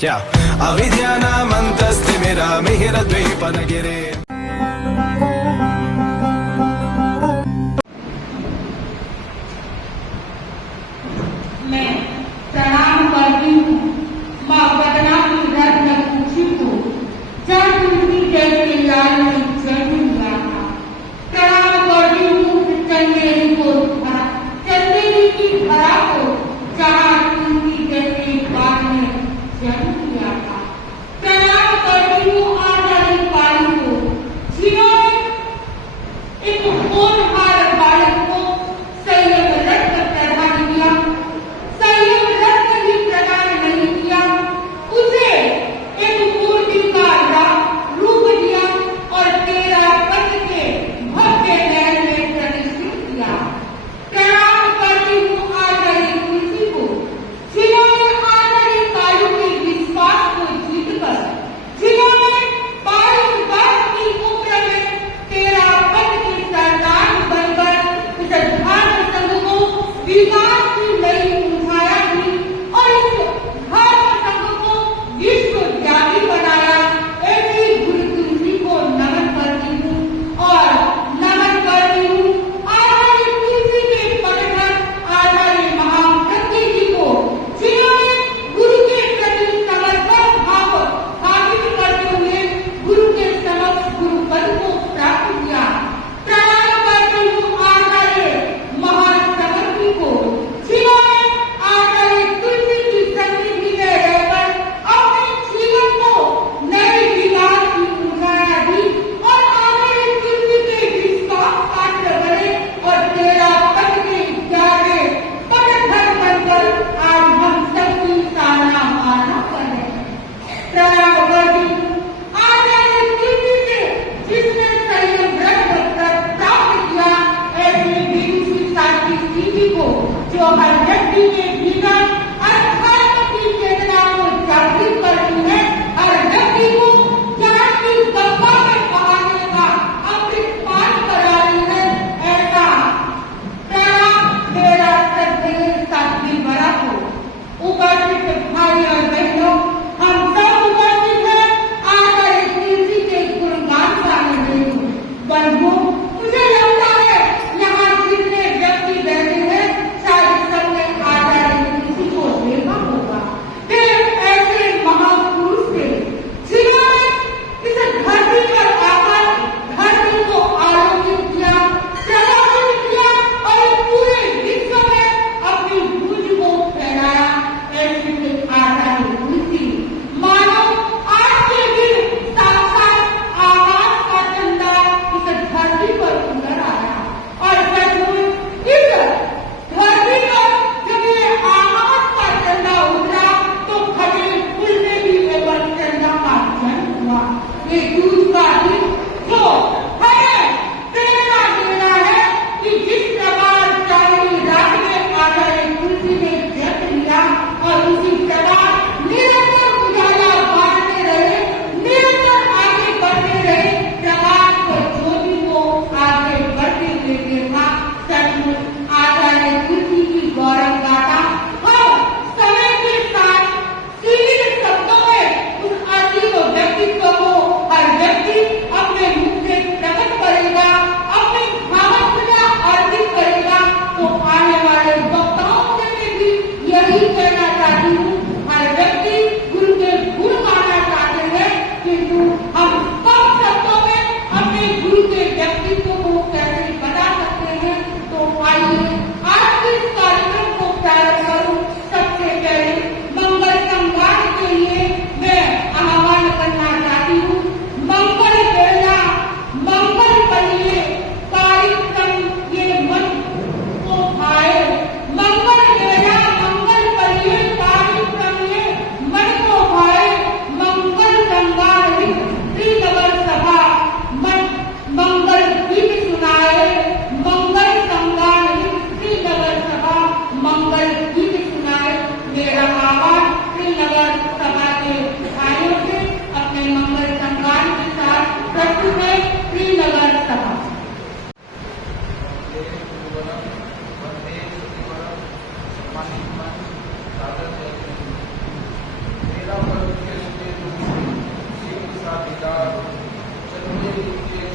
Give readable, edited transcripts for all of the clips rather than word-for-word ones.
क्या अविद्यानामन्तस्तिमिरा मिहिरद्वीपनगिरे। मैं प्रणाम करती हूँ माँ बदना की रत्न पूछी को जब तुमकी जैसे लाल ने जन्म लिया था। प्रणाम करती हूँ चंदेरी को चंदेरी की धरा को जहाँ तुमकी जैसे बाल ने जन्म लिया था। प्रणाम करती हूँ आजादी पाली को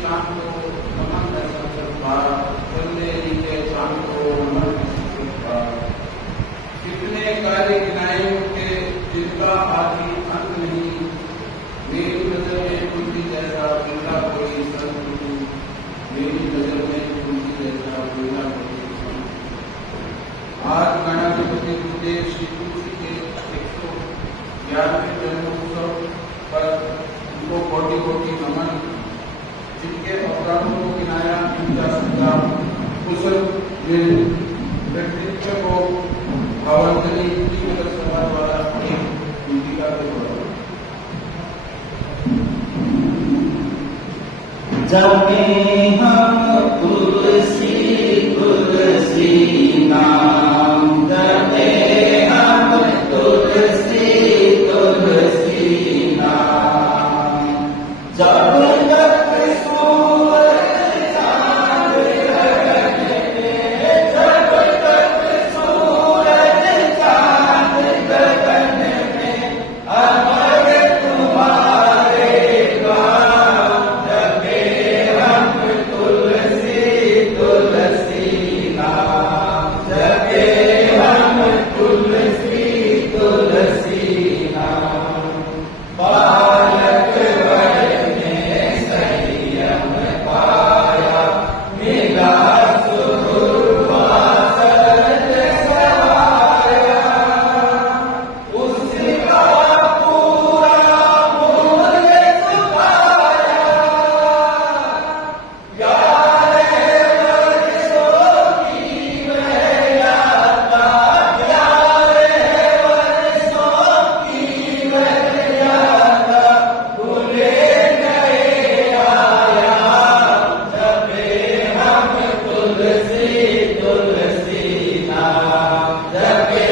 शाम को नमन दर्शन करवा चंदेरी के शाम को नमन दर्शन करवा कितने कार्य गिनाए के जिनका आदि अंत नहीं मेरी नजर में तुलसी जैसा बिरला कोई संत मेरी नजर में तुलसी जैसा बिरला कोई संत। आज गणाधिपति गुरुदेव श्री तुलसी के 111वें जन्मोत्सव पर उनको कोटि कोटि नमन। जिनके अपराधों को गिनाया इनका सच्चा कुशल व्यक्तित्व को भावांजलि सभा द्वारा एक भूमिका के द्वारा जपे हम तुलसी तुलसी नाम जपे हम तुलसी तुलसी नाम जब तक सूरज चांद गगन में जब तक सूरज चांद गगन में अमर तुम्हारे द्वार जपे हम तुलसी तुलसी नाम जपे हम तुलसी तुलसी नाम बालक वर में संयम पाया मिला सुरवासत सवाया उसका पूरा मूल्य चुकाया 11 वर्षों की वह यात्रा 11 वर्षों की वह यात्रा भूले गए आया जपे हम तुलसी तुलसी नाम जपे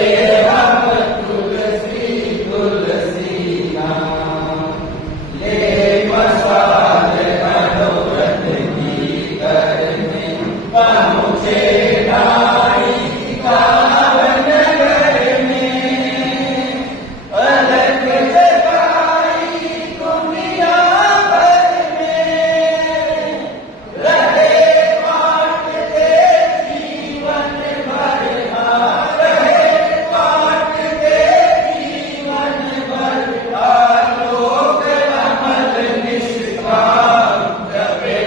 हम तुलसी तुलसी नाम ले मसाल मनोरथ की करने पहुँचे नारी पावन घर में अलग जगाई दुनिया भर में रहे बांटते जीवन भर रहे बांटते जीवन भर आलोक अमल निष्काम जपे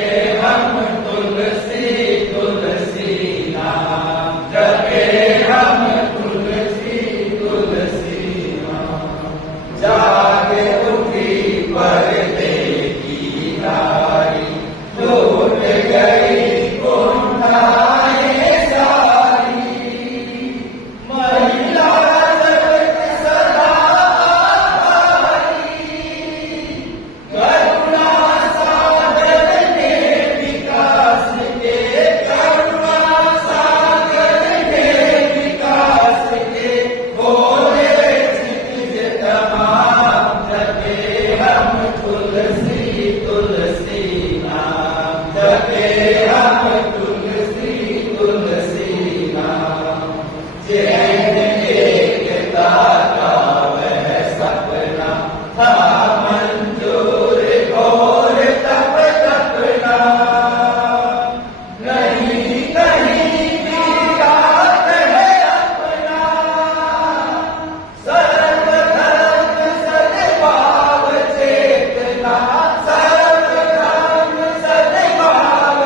हम तुलसी तुलसी नाम जपे हम तुलसी तुलसी नाम जागे उठी पर्दे की नारी लौट गई कुंठाएं सारी महिला जगत सदा आभारी करुणा सागर ने विकास के करुणा सागर ने विकास के बोले चित तमाम जपे हम तुलसी तुलसी नाम जपे हम तुलसी तुलसी नाम जैन एकता का वह सपना था मंजूर घोर तप तपना नहीं कहीं विराट है अपना सर्वधर्म सद्भाव चेतना सर्वधर्म सद्भाव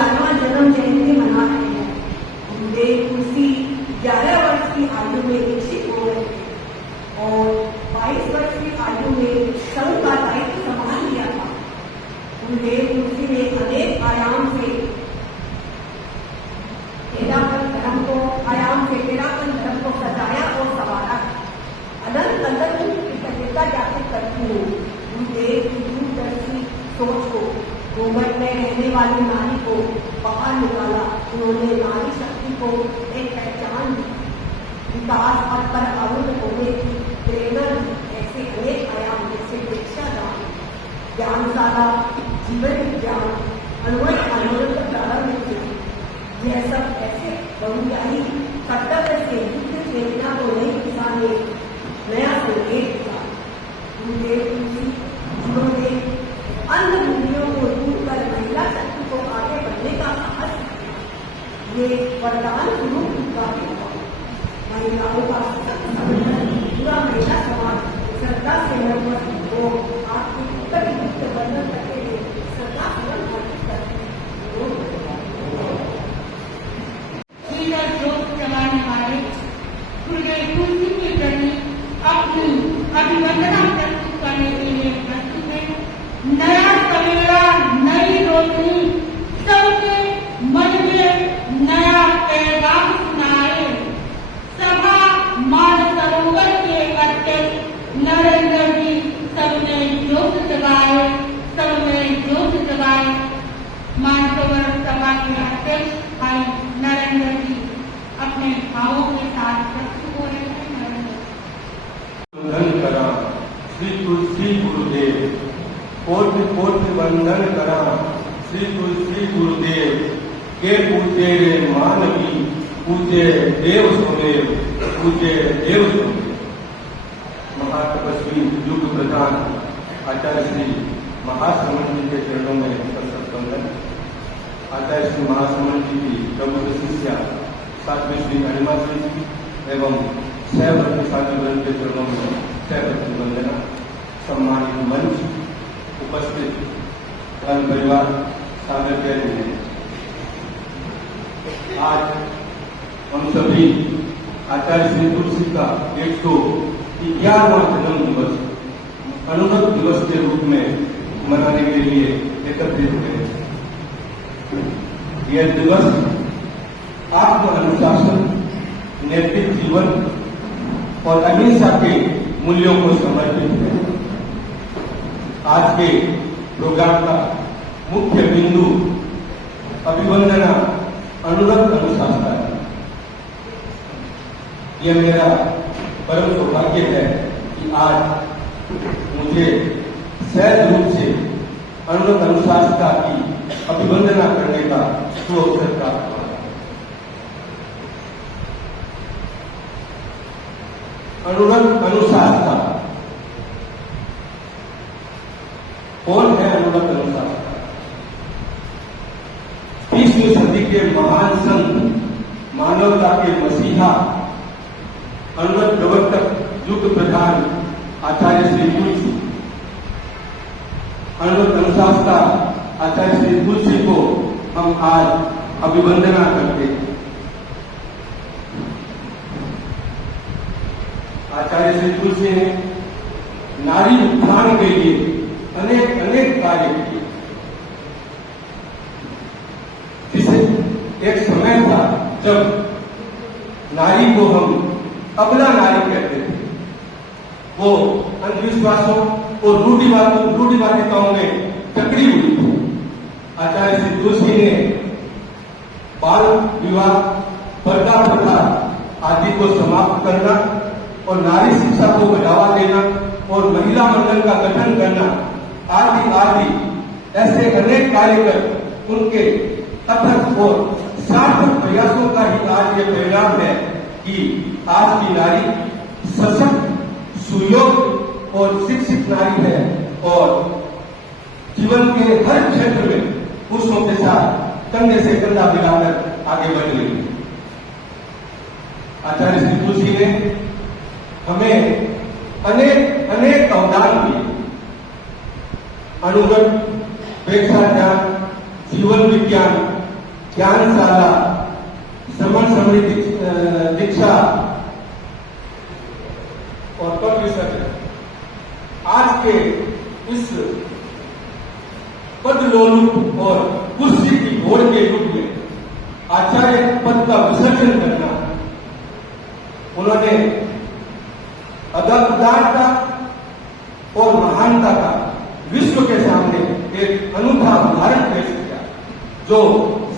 11वां जन्म जयंती मना रहे हैं। गुरुदेव तुलसी 11 वर्ष की आयु में दीक्षित हो गए और 22 वर्ष की आयु में संघ का दायित्व संभाल लिया था। गुरुदेव तुलसी ने अनेक आयाम से तेरापन धर्म को सजाया और संवारा। अनंत अनंत कृतज्ञता ज्ञापित करती हूँ गुरुदेव की दूरदर्शी सोच को। घूंघट में रहने वाली नारी को बाहर निकाला। उन्होंने नारी शक्ति को एक पहचान दी, विकास पथ पर अवरुद्ध होने की प्रेरणा दी। ऐसे अनेक आयाम जैसे दीक्षा दान, ज्ञान साधा, जीवन विज्ञान, अनुवत आनंद प्रारंभ किया। यह सब ऐसे बहुयाही कर्तव्य से युक्त चेतना को नई दिशा में नया संकेत दिया। गुरुदेव तुलसी जिन्होंने अन्य मूल्यों को दूर कर महिला शक्ति को आगे बढ़ने का साहस किया। ये वरदान स्वरूप उनका होगा। महिलाओं का सशक्त संगठन पूरा महिला समाज श्रद्धा से नर्वस हो आपके उत्तर युक्त वर्णन करते हुए श्रद्धा से अर्पित करते हैं। जोत चलाने वाले गुरुदेव तुलसी के प्रति अपनी अभिवंदना प्रस्तुत करने के लिए प्रस्तुत है। नया सवेरा, नई रोशनी, सबके मन में नया पैगाम सुनाए। सभा मानसरोवर के अध्यक्ष नरेंद्र जी सबने जोत जगाए, सबने जोत जगाए। मानसरोवर सभा के अध्यक्ष भाई नरेंद्र जी अपने भावों के साथ प्रस्तुत हो रहे हैं। वंदन करा श्री तुलसी गुरुदेव, कोटि कोटि वंदन करा श्री तुलसी गुरुदेव। के पूजे रे मानवी, पूजे देव सुमेव, पूजे देव सुमेव। महातपस्वी युग प्रधान आचार्य श्री महासमन जी के चरणों में सशक्त वंदन। आचार्य श्री महासमन जी की प्रमुख शिष्या साध्वी श्री अनिमा जी एवं सहवर्ती साधुगण के चरणों में सहवर्ती वंदना। सम्मानित मंच, उपस्थित धर्म परिवार, सागर में आज हम सभी आचार्य श्री तुलसी का 111वां जन्म दिवस अनुरक्त दिवस के रूप में मनाने के लिए एकत्रित हुए। यह दिवस आत्म अनुशासन, नैतिक जीवन और अहिंसा के मूल्यों को समर्पित है। आज के प्रोग्राम का मुख्य बिंदु अभिवंदना अनुरक्त अनुशासन है। यह मेरा परम सौभाग्य है कि आज मुझे सहज रूप से अनुरक्त अनुशासन की अभिवंदना करने का सुअवसर प्राप्त हुआ। अनुरक्त अनुशासन कौन है? अनुरक्त अनुशासन 20वीं सदी के महान संत, मानवता के मसीहा, अनुरक्त प्रवर्तक, युग प्रधान आचार्य श्री तुलसी। अनुरक्त अनुशासन आचार्य श्री तुलसी को हम आज अभिवंदना करते हैं। आचार्य श्री तुलसी ने नारी उत्थान के लिए अनेक अनेक कार्य किए। जिसे एक समय था जब नारी को हम अबला नारी कहते थे। वो अंधविश्वासों और रूढ़िवादिताओं में चक्री हुई थी। आचार्य श्री तुलसी ने बाल विवाह, पर्दा प्रथा आदि को समाप्त करना और नारी शिक्षा को बढ़ावा देना और महिला मंडल का गठन करना आदि आदि ऐसे अनेक कार्य कर उनके अथक और सार्थक प्रयासों का ही आज ये परिणाम है कि आज की नारी सशक्त, सुयोग्य और शिक्षित नारी है और जीवन के हर क्षेत्र में पुरुषों के साथ कंधे से कंधा मिलाकर आगे बढ़ रही है। आचार्य श्री तुलसी ने हमें अनेक अनेक अवदान दिए। अनुगत, प्रेक्षा ज्ञान, जीवन विज्ञान, ज्ञानशाला, श्रमण समृद्धि दीक्षा और पद आज के इस पदलोलुप और कुर्सी की होड़ के युग में आचार्य पद का विसर्जन करना, उन्होंने उदारता और महानता का विश्व के सामने एक अनूठा उदाहरण पेश किया जो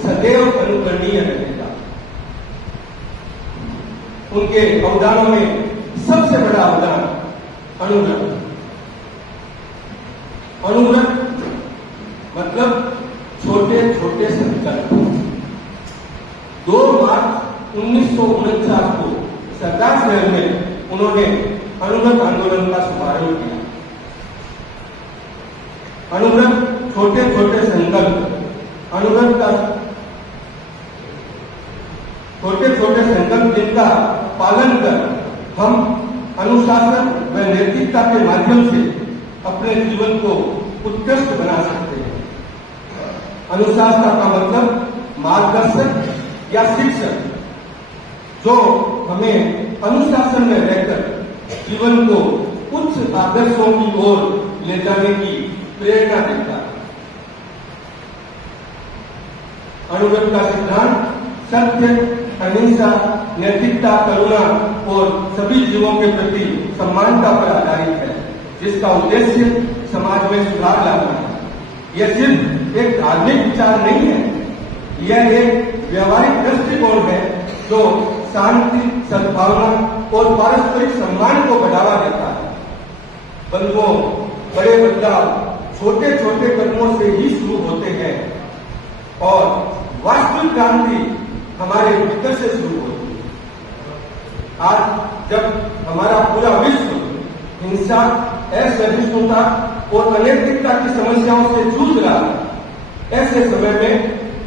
सदैव अनुकरणीय रहेगा। उनके अवदानों में सबसे बड़ा अवदान अनुव्रत। अनुव्रत मतलब छोटे छोटे संकल्प। 2 मार्च 1949 को सरदार शहर में उन्होंने अनुव्रत आंदोलन का शुभारंभ किया। अनुव्रत छोटे छोटे संकल्प, अनुव्रत का छोटे छोटे संकल्प जिनका पालन कर हम अनुशासन व नैतिकता के माध्यम से अपने जीवन को उत्कृष्ट बना सकते हैं। अनुशासन का मतलब मार्गदर्शक या शिक्षक जो हमें अनुशासन में रहकर जीवन को उच्च आदर्शों की ओर ले जाने की प्रेरणा देता है। अनुव्रत का सिद्धांत सत्य, अहिंसा, नैतिकता, करुणा और सभी जीवों के प्रति समानता पर आधारित है, जिसका उद्देश्य समाज में सुधार लाना है। यह सिर्फ एक धार्मिक विचार नहीं है, यह एक व्यवहारिक दृष्टिकोण है जो शांति, सद्भावना और पारस्परिक सम्मान को बढ़ावा देता है। बंधुओं, बड़े बदलाव छोटे छोटे कदमों से ही शुरू होते हैं और वास्तविक क्रांति हमारे भीतर से शुरू होती है। आज जब हमारा पूरा विश्व हिंसा, असहिष्णुता और अनैतिकता की समस्याओं से जूझ रहा है, ऐसे समय में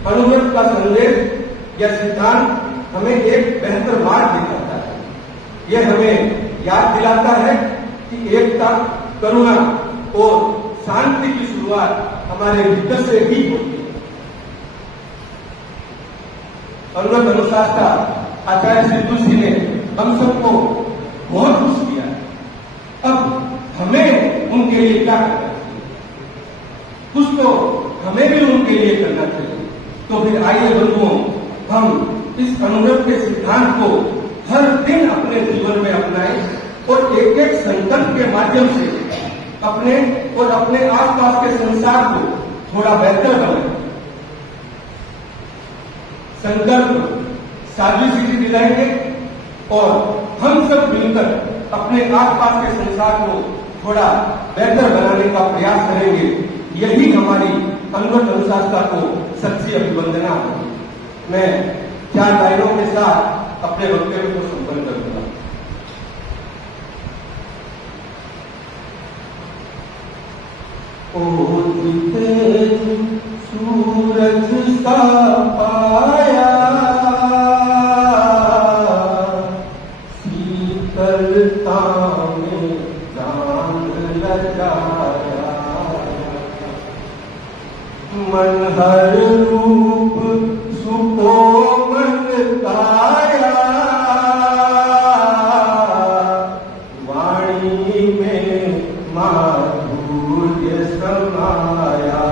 अनुव्रत का संदेश या सिद्धांत हमें एक बेहतर मार्ग दिखाता है। यह हमें याद दिलाता है कि एकता, करुणा और शांति की शुरुआत हमारे भीतर से ही होती है। अनुव्रत अनुशासन आचार्य श्री तुलसी ने हम सबको बहुत खुश किया। अब हमें उनके लिए क्या करना चाहिए? कुछ तो हमें भी उनके लिए करना चाहिए। तो फिर आइए बंधुओं, हम इस अनुव्रत के सिद्धांत को हर दिन अपने जीवन में अपनाएं और एक एक संकल्प के माध्यम से अपने और अपने आसपास के संसार को थोड़ा बेहतर बनाएं। संकल्प साजिश दिलाएंगे और हम सब मिलकर अपने आसपास के संसार को थोड़ा बेहतर बनाने का प्रयास करेंगे। यही हमारी अनुव्रत अनुशासन को सच्ची अभिवंदना होगी। मैं 4 लाइनों के साथ अपने वक्तव्य को संपन्न करूंगा। ओ सूरज सा पाया, शीतलता में चांद लगाया, मन हर रूप सुकोमल काया, वाणी में माधुर्य समाया,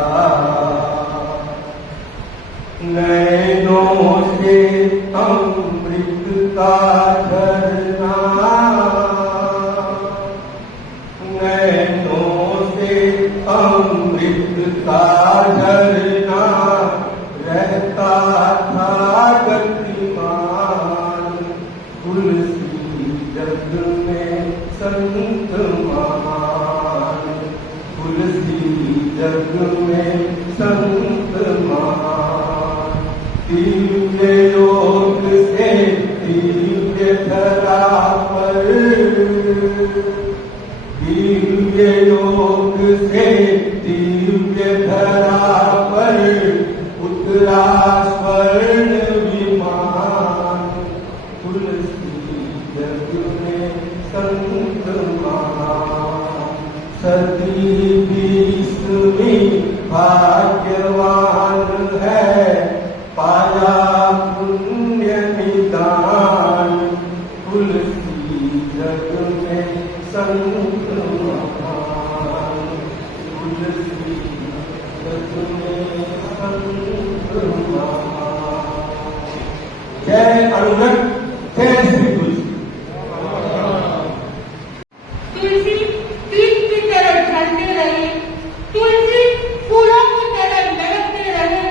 नैनों से अमृत का झरना, नैनों से अमृत का झरना, रहता था गतिमान, तुलसी जग में संत महान, तुलसी जग में संत महान। दिव्य योग से दिव्य धरा पर, दिव्य योग से दिव्य धरा पर, उतरा स्वर्ण विमान, तुलसी जग में संत महान। सदी 20वीं भाग्यवान है, जय अनुरक्त, जय श्री तुलसी। तुलसी दीप की तरह ढलते रहे, तुलसी फूलों की तरह लड़कते रहे,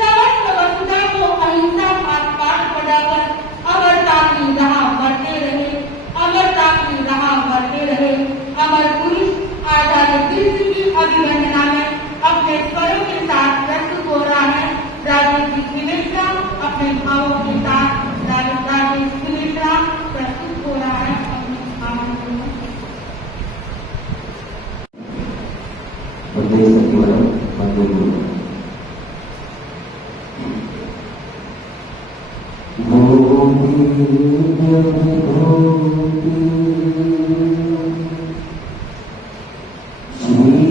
समस्त वसुधा को अहिंसा का पाठ पढ़ाकर अमरता की राह बढ़ते रहे, अमरता की राह बढ़ते रहे। अमर पुरुष आचार्य कृष्ण की अभिवंदना में अपने स्वरों के साथ प्रस्तुत हो रहा है राजेश मिश्रा, अपने भावों के साथ राजेश मिश्रा प्रस्तुत हो रहा है अपने भावों के साथ। प्रदेश सचिवालय मंजूर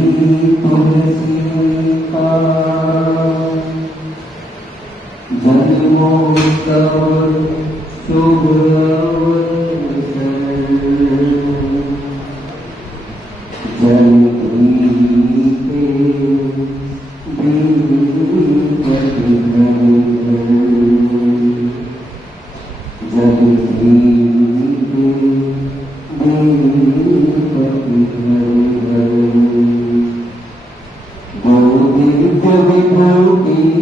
श्री तुलसी का जन्मोत्सव शुभ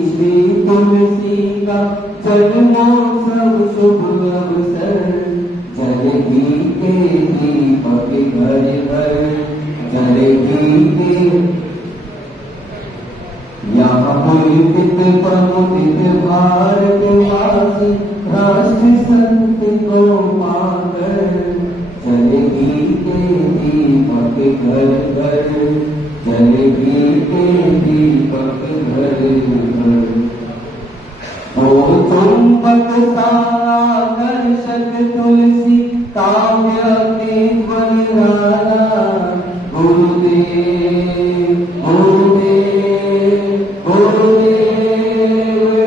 श्री तुलसी का जन्मोत्सव शुभ अवसर, जलेबी के दीपक घर घर, जलेबी के यहाँ पुलकित प्रमुदित भारतवासी राष्ट्र संत को पाकर, जलेबी के दीपक घर घर, जलेबी के दीपक घर घर। ओ चुंबक सा आकर्षक तुलसी काव्य के बलिदाना, गुरुदेव गुरुदेव गुरुदेव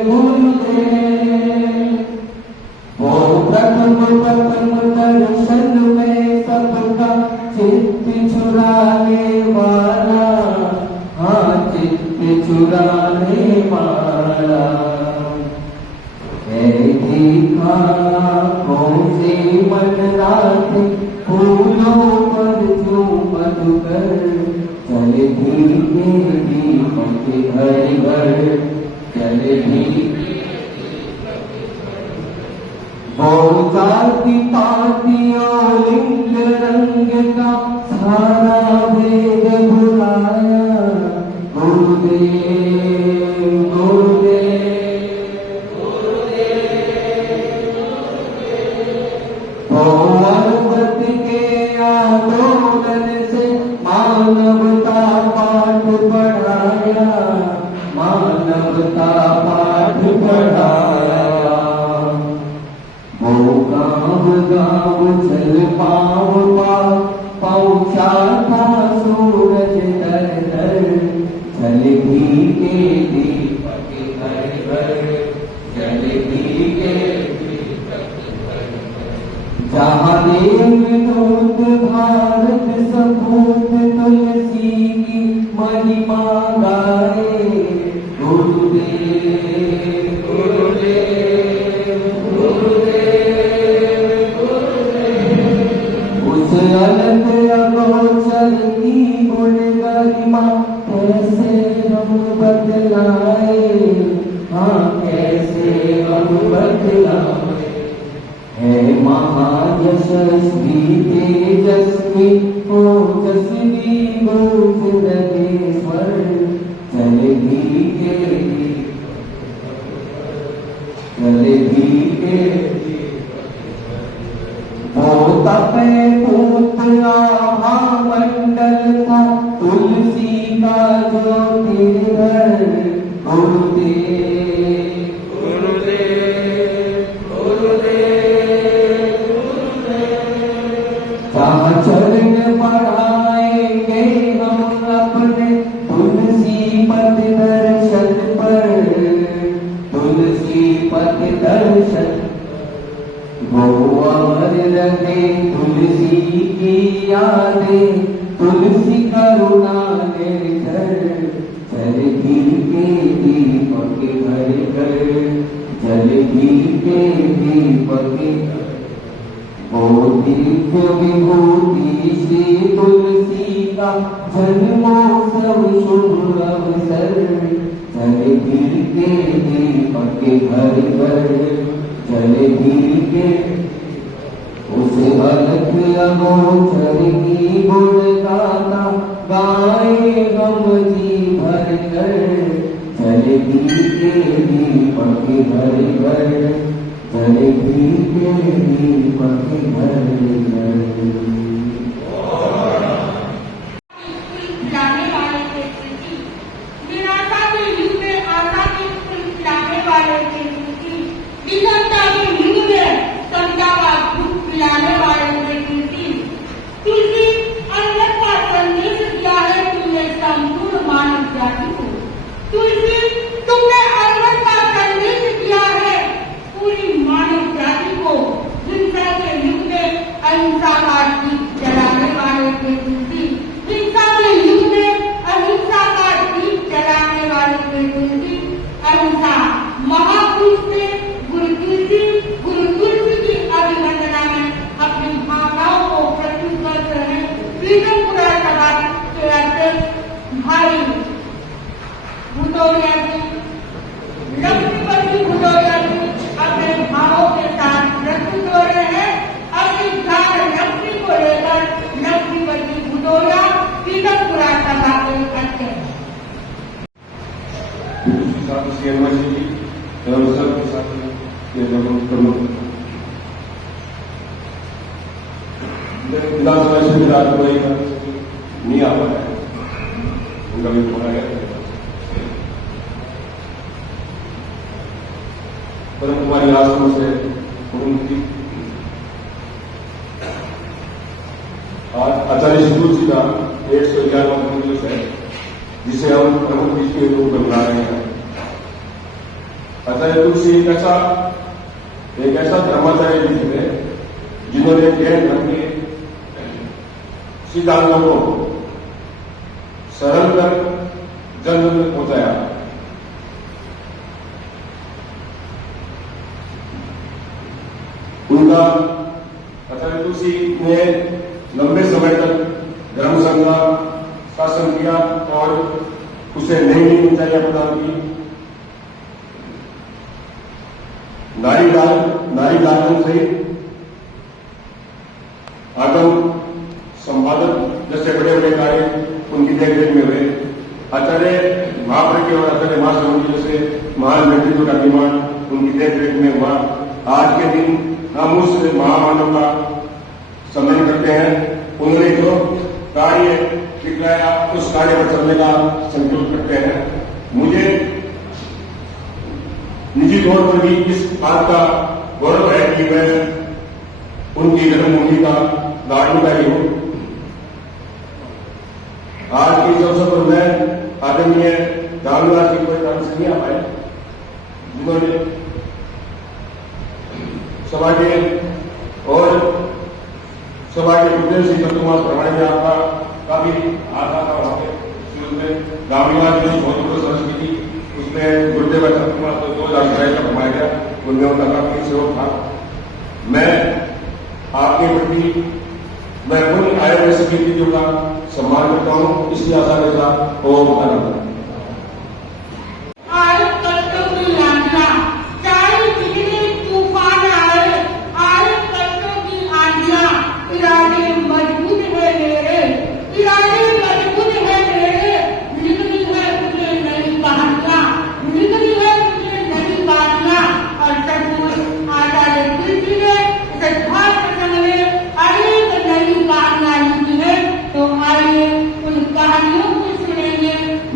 गुरुदेव। ओ प्रथम दर्शन में सबका चित्त चुराने वाला, हाँ चित्त चुराने वाला है। देखा कौसे मनरात फूलों पर जो मधुकर, चले धीरे दीपक घर घर, चले धीरे वो जाति पातियों लिंग रंग का सारा भेद भुलाया, गुरुदेव गुरुदेव पर्वत के आंदोलन से मानवता पाठ पढ़ाया, मानवता पाठ पढ़ाया। वो गाँव गाँव चल पाँव पहुँचा था सूरज दर दर, जलेबी के दीपक घर घर, जलेबी के जहाँ देवदूत भारत सपूत तुलसी की महिमा गाए, गुरुदेव गुरुदेव गुरुदेव गुरुदेव। उस अनंत अगोचर की गुण गरिमा कैसे हम बदलाए, हाँ कैसे हम बदलाए। है महायशस्वी तेजस्वी ओजस्वी गोविंदेश्वर, जलेबी के वो तपे पूतना महामंडल था तुलसी का ज्योतिर्घर, गुरुदेव गुरुदेव गुरुदेव जहाँ चरण बढ़ाएंगे हम अपने तुलसी पद दर्शन पर, तुलसी पद दर्शन। वो अमर रहे तुलसी की याद वो दिव्य विभूति श्री तुलसी का जन्मोत्सव शुभ अवसर चले दिल के दीपक घर घर चले दिल के उस अलख अगोचर की गुण गाता गाए हम जी भर कर चले दिल के दीपक घर घर चले दिल के दीपक घर घर खिलाने वाले के प्रति निराशा के युग में आशा के फूल खिलाने वाले के प्रति विषमता के युग में समता का धूप पिलाने वाले के प्रति तुलसी अल्लाह का संदेश दिया है तुमने संपूर्ण मानव जाति को। तुलसी तुमने अल्लाह का संदेश दिया है पूरी मानव जाति को। हिंसा के युग में अहिंसा का दीप जलाने वाले के प्रति हिंसा के युग में अहिंसा का दीप जलाने वाले के प्रति अहिंसा महापुरुष से गुरु तुलसी की अभिवंदना में अपनी भावनाओं को प्रस्तुत कर रहे पीतमपुरा सभा के अध्यक्ष भाई भुटोरिया जी लक्ष्मीपति भुटोरिया जी अपने भावों के साथ प्रस्तुत हो रहे हैं। अपनी ध्यान लक्ष्मी को लेकर लक्ष्मीपति भुटोरिया पीतमपुरा सभा के अध्यक्ष। विधानसभा से मेरा आज कोई नहीं आ पाया है, उनका भी बोला गया पर हमारी आश्रम से उनकी आज आचार्य शुरू जी का 111वां दिवस है जिसे हम प्रमुख विषय के रूप में मना रहे हैं। आचार्य तुलसी एक ऐसा धर्माचार्य जी थे जिन्होंने जैन धर्म के सिद्धांतों को सरल कर जन जन तक पहुंचाया। उनका आचार्य तुलसी ने लंबे समय तक धर्म संघ का शासन किया और उसे नई नई ऊंचाइयां प्रदान की। नारी दान सहित आगम संपादक जैसे बड़े बड़े कार्य उनकी देखरेख में हुए। आचार्य महाप्रज्ञ और आचार्य महासंघ जैसे महान व्यक्तित्व का निर्माण उनकी देखरेख में हुआ। आज के दिन हम उस महामानव का सम्मान करते हैं। उन्होंने जो कार्य दिखलाया उस कार्य पर चलने का संकल्प करते हैं। मुझे निजी तौर पर भी इस बात का गौरव है कि मैं उनकी जन्मभूमि का लाडनुकारी हूं। आज के इस अवसर पर मैं आदरणीय दामदास जी को कारण से नहीं आ पाए, जिन्होंने सभा के और सभा के गुरुदेव श्री चतुर्मास प्रमाण में आपका काफी आधा था। वहां पे उसमें गांधीवाद जो बहुत बड़ी संस्कृति उसमें गुरुदेव चतुर्मास को 2000 का प्रमाण गया, उनमें उनका काफी सहयोग था। मैं आपके प्रति मैं उन आए हुए सभी अतिथियों का सम्मान करता हूं। इसकी आशा के साथ ओम धन्यवाद।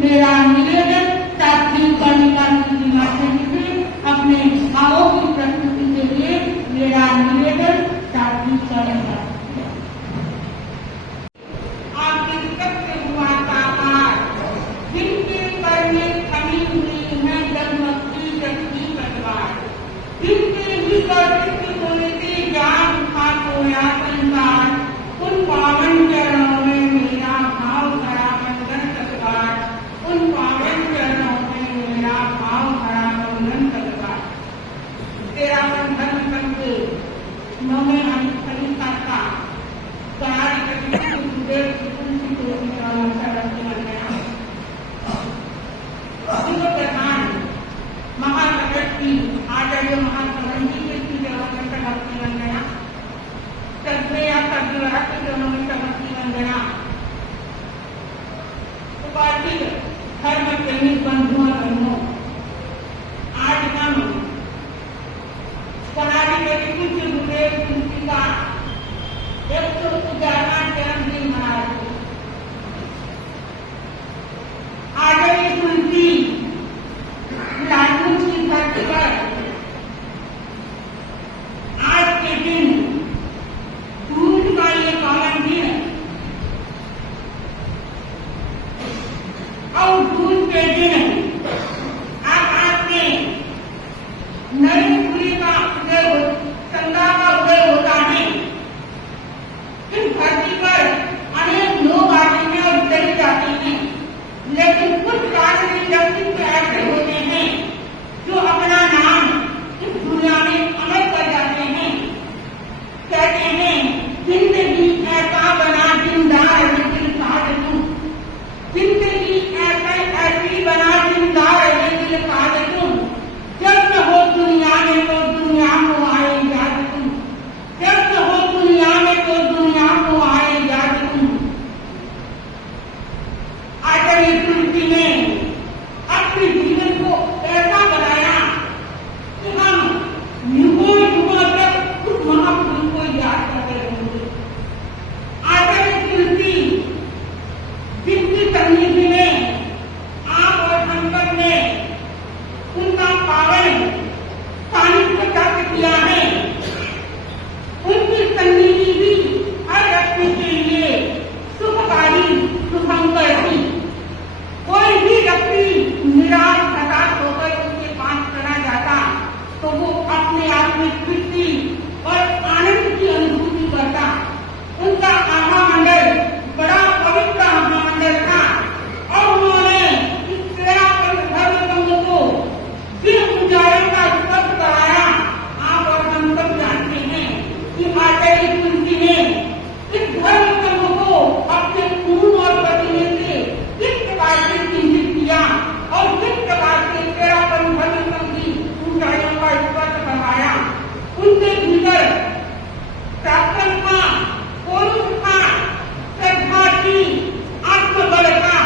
मेरा राष्ट्र के उन्होंने समझी वंदना। उपाधिक धर्म प्रेमी बंधुओं बहनों, आज हम हमारी बेटी कुछ गुरुदेव तुलसी का 111वां जन्मदिन मना रहे हैं। आज तुलसी लालू की धरती पर आज के दिन दूध का ये पावन दिन और दूध के दिन आकाश में नई सूर्य का उदय, चंद्रमा का उदय होता है। इस धरती पर अनेक लोग आते हैं और चले जाते हैं, लेकिन कुछ राजनीतिक व्यक्ति ऐसे होते हैं जो अपना नाम इस दुनिया में अमर कर जाते हैं। कहते हैं जिंदगी ऐसा बना जिंदार लेकिन साध तू, जिंदगी ऐसी बना जिंदार लेकिन साध तू, जब न हो दुनिया में तो दुनिया को आए याद तू, जब न हो दुनिया में तो दुनिया को आए याद तू। आचार्य तुलसी ने अपने जीवन को ऐसा बनाया कि हम युगों युगों तक उस महापुरुष को याद करते रहेंगे। आचार्य तुलसी जिनकी सन्निधि में आप और हम सब ने उनका पावन सानिध्य प्राप्त किया है, उनकी सन्निधि भी हर व्यक्ति के लिए सुखकारी शुभंकर थी। कोई भी व्यक्ति निराश हताश होकर उनके पास चला जाता तो वो अपने आप में तृप्ति और आनंद की अनुभूति करता। उनका महामंडल बड़ा पवित्र महामंडल था और उन्होंने इस तेरापन धर्म संघ को जिन ऊंचाई का स्पर्श कराया, आप और हम सब जानते हैं कि आचार्य तुलसी ने इस धर्म संघ को अपने खून और पसीने से किस प्रकार से चिन्हित किया और किस प्रकार से तेरापन धर्म संघ की ऊंचाइयों का स्पर्श करवाया। उनके भीतर शासन का, पौरुष का, श्रद्धा की, आत्मबल का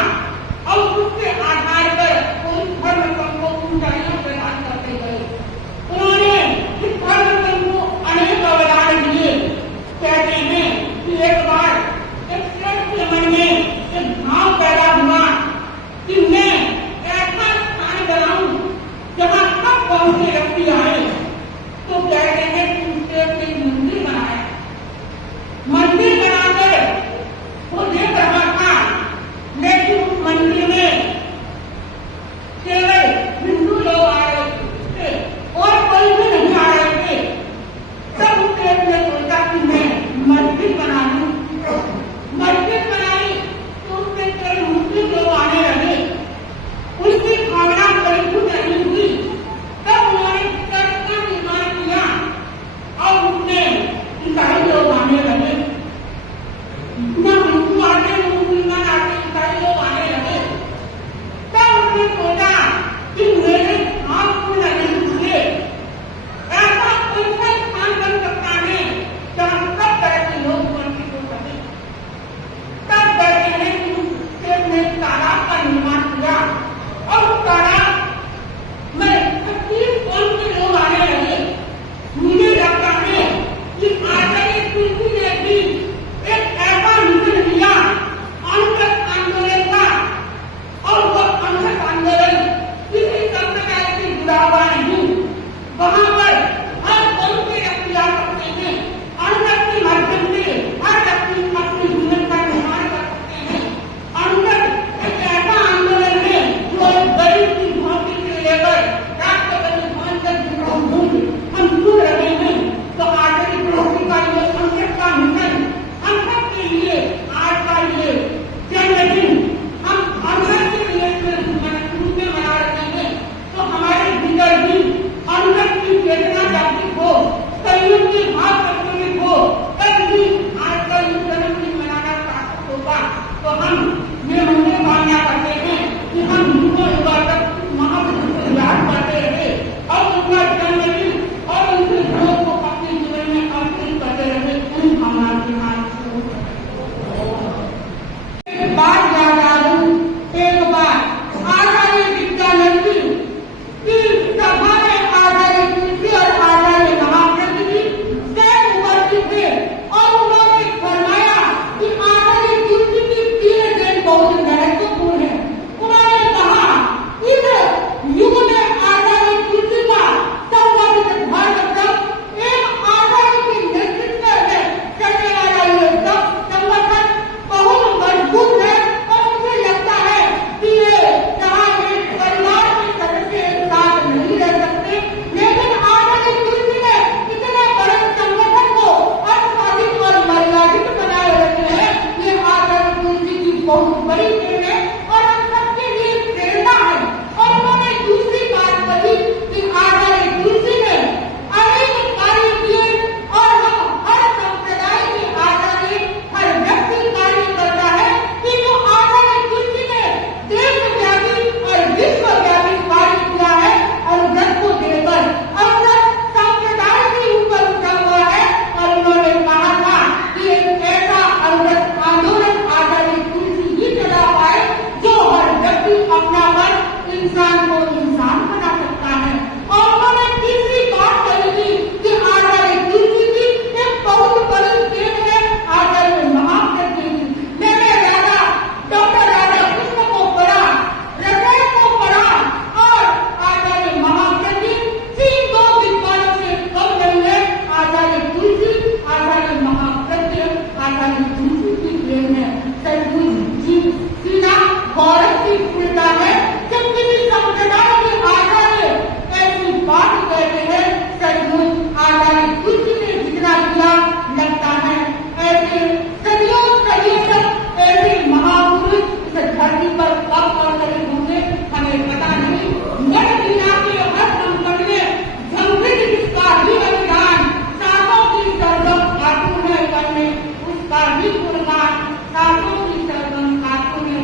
और उसके आधार पर उस धर्म संघ को ऊंचाइयों प्रदान करते गए। उन्होंने इस धर्म संघ को अनेक अवदान दिए। कहते हैं कि एक बार एक श्रेष्ठ के मन में एक भाव पैदा हुआ कि मैं ऐसा स्थान बनाऊं जहां सब बहुत से व्यक्ति आए। तो कहते हैं कि उसके एक मंदिर बनाया। मंदिर बनाकर वो देख रहा था, लेकिन उस मंदिर में केवल हिंदू लोग आ रहे थे और कोई भी नहीं आ रहे थे। तब उसने सोचा कि मैं मस्जिद बना लूं। मस्जिद बनाई तो उसमें केवल मुस्लिम लोग आने लगे। उनकी भावना परिपूर्ण नहीं हुई। तब उन्होंने चर्च का निर्माण किया और उसमें ईसाई लोग आने लगे। पर कब और करे होंगे हमें पता नहीं। नट मीना के हर नंबर में झंझट जिसका भी बलिदान, सासों की सरगम खातून है करने उसका भी कुर्बान, सासों की सरगम खातून है